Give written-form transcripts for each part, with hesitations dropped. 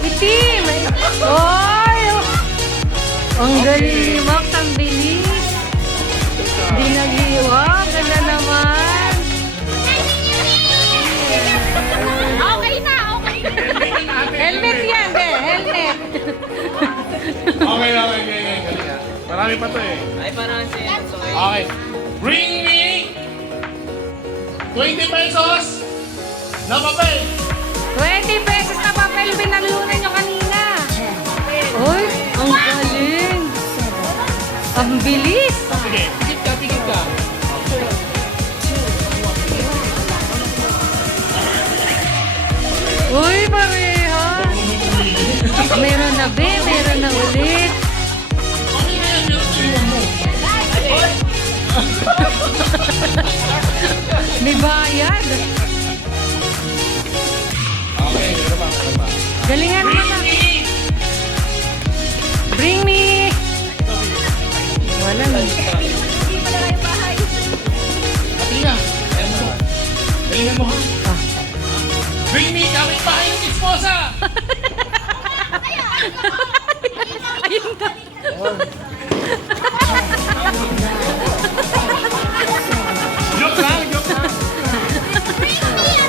Itim! Oy! Ang galing ni Max, ang bilis. Hindi nag-iwa. Ganda naman. Okay na, okay. Helmet yan, helmet. Okay. Marami pa to eh. Ay, parang siya. Okay. Bring me 20 pesos na papel. 20 pesos na papel, binalunan nyo kanina. Uy, ang galing. Ang bilis. Sige, pigit ka. Uy, pareha. Meron na be, meron na ulit. Okay na yan, meron sa iwan mo. May bayad. Okay, meron pa. Galingan mo na. Bring me. Wala na. Hindi pa na kayo bahay. Atina, galingan mo ha. Bring me kaming bahay ng esposa. Ayun na. Joke lang.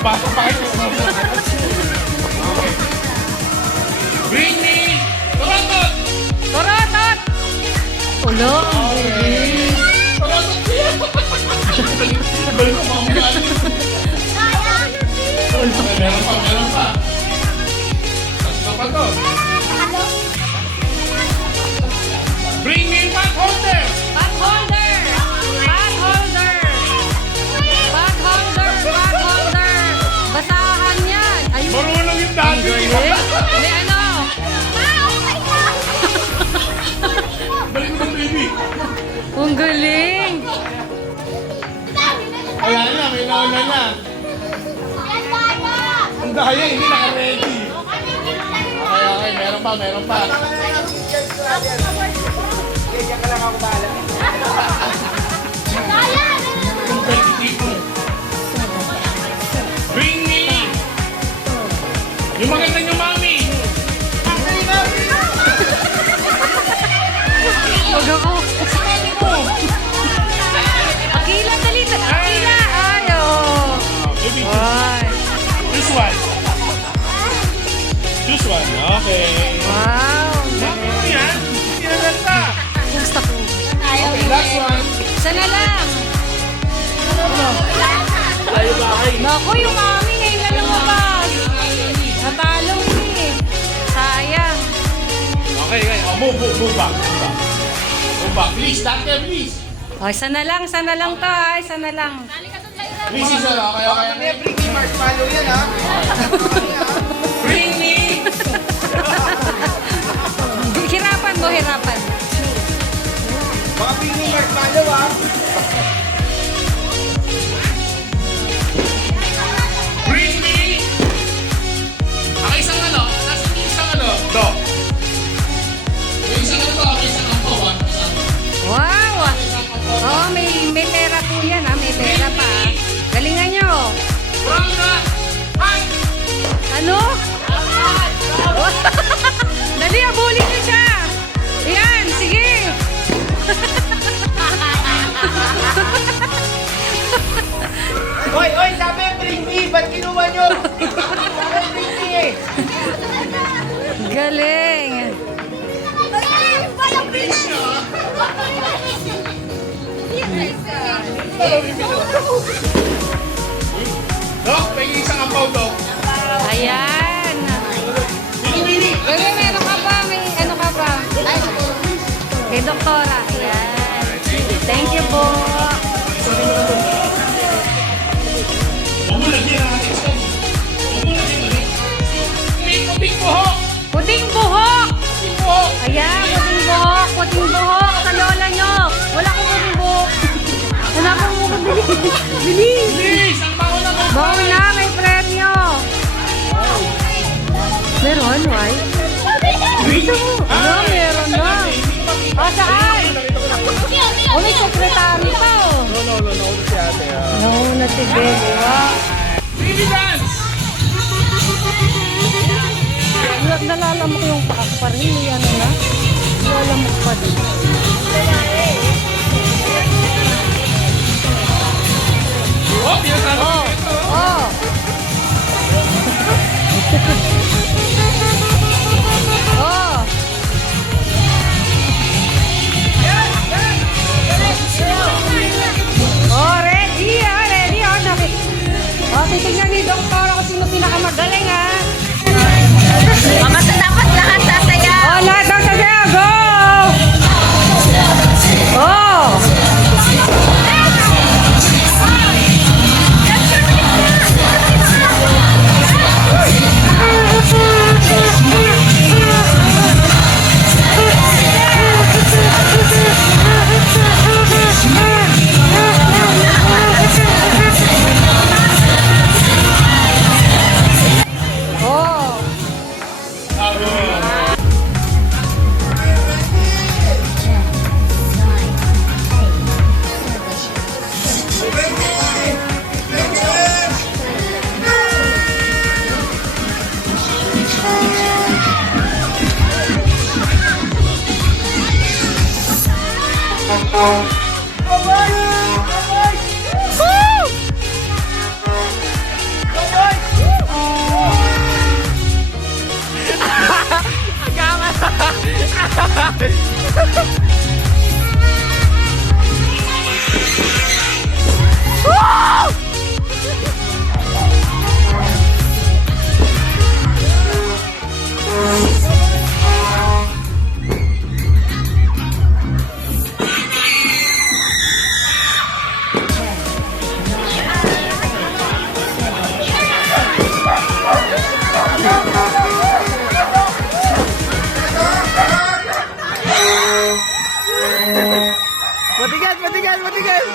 Basta pa kayo esposa. Okay. Bring me Torontot. Torotot. Ulo, ang bilis. Torontot siya. Balik ko mga mga. Meron pa. Tatlo pa to. Bring me pot holder. Pot holder. Pot holder. Pot holder. Pot holder. Basahan yan. Ayun. Marunong yung dati. May ano? Balik mo ng baby. Ang galing. Wala na, may nauna na. Ang daya, hindi naka-ready. Okay, meron pa. Competitive. Bring me yung maganda nyo, mami. Huwag ako. Akila, dali. Akila. Ayo. Baby, Ay. choose one. Choose one, okay. Wow. Mami mo yan. Pinaganda. Gusto ko. Okay, last one. Sana lang. Naku, yung mami ngayon na lumabas. Natalo eh. Sayang. Okay. Oh, move back. Move back. Please, stand there, please. Ay, sana lang to. Ay, sana lang. Please, sir. Okay. Bring me marshmallow yan, ha? Bring me. Hirapan mo, hirapan. Baka bring me marshmallow, ha? Bring me. Isang ano? Nasa isang ano? Do. Yung isang ano to, isang ampo. Wow. Oh, may pera po yan, ha? May pera pa. Galingan nyo. From the high. Ano? Dali, abulin nyo siya. Ayan, sige. Oy, sabi, bring me! Ba't kinuha nyo? Sabi, bring me, eh! Galing. Dok, may isang ampaw, Dok. Ayan. Meron ka pa? May ano ka pa? Kay Doktora. Ayan. Thank you po. Huwag mo lagyan ang ating song. Huwag mo lagyan ulit. May puting buhok. Puting buhok. Puting buhok. Ayan, puting buhok. Puting buhok sa lola nyo. Wala ko puting buhok. Wala akong buhok. Bilis. Please, ang bango na mo. Bawa na, may premyo. Meron, why? Gusto mo? Ano, meron na. O, saan? O, may sekretary pa, oh. No, si ate, ha? Nauna si Bella. Baby dance. nalalamok yung paa pa rin. May ano na. Nalalamok pa din. Oh, pinatalo Oh, ito. oh. Oh. Oh, ready ah, ready ah. Oh, titignan ni Doktor kung sino pinakamagaling ah. Mama, sa dapat lahat sasaya. Oh, lahat ng sasayaw, go! Oh! Oh! Matigas, matigas, matigas!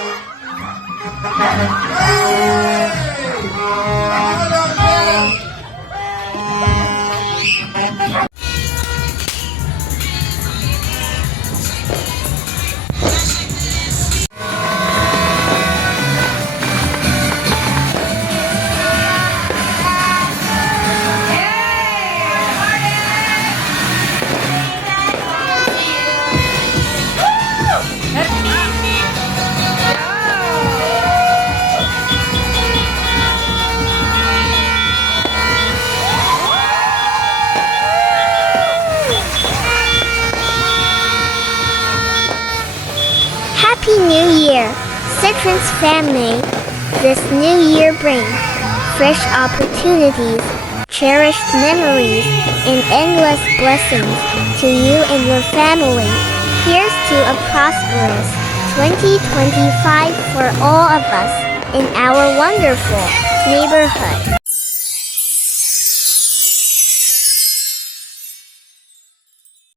Happy New Year, Citrus family. This new year brings fresh opportunities, cherished memories, and endless blessings to you and your family. Here's to a prosperous 2025 for all of us in our wonderful neighborhood.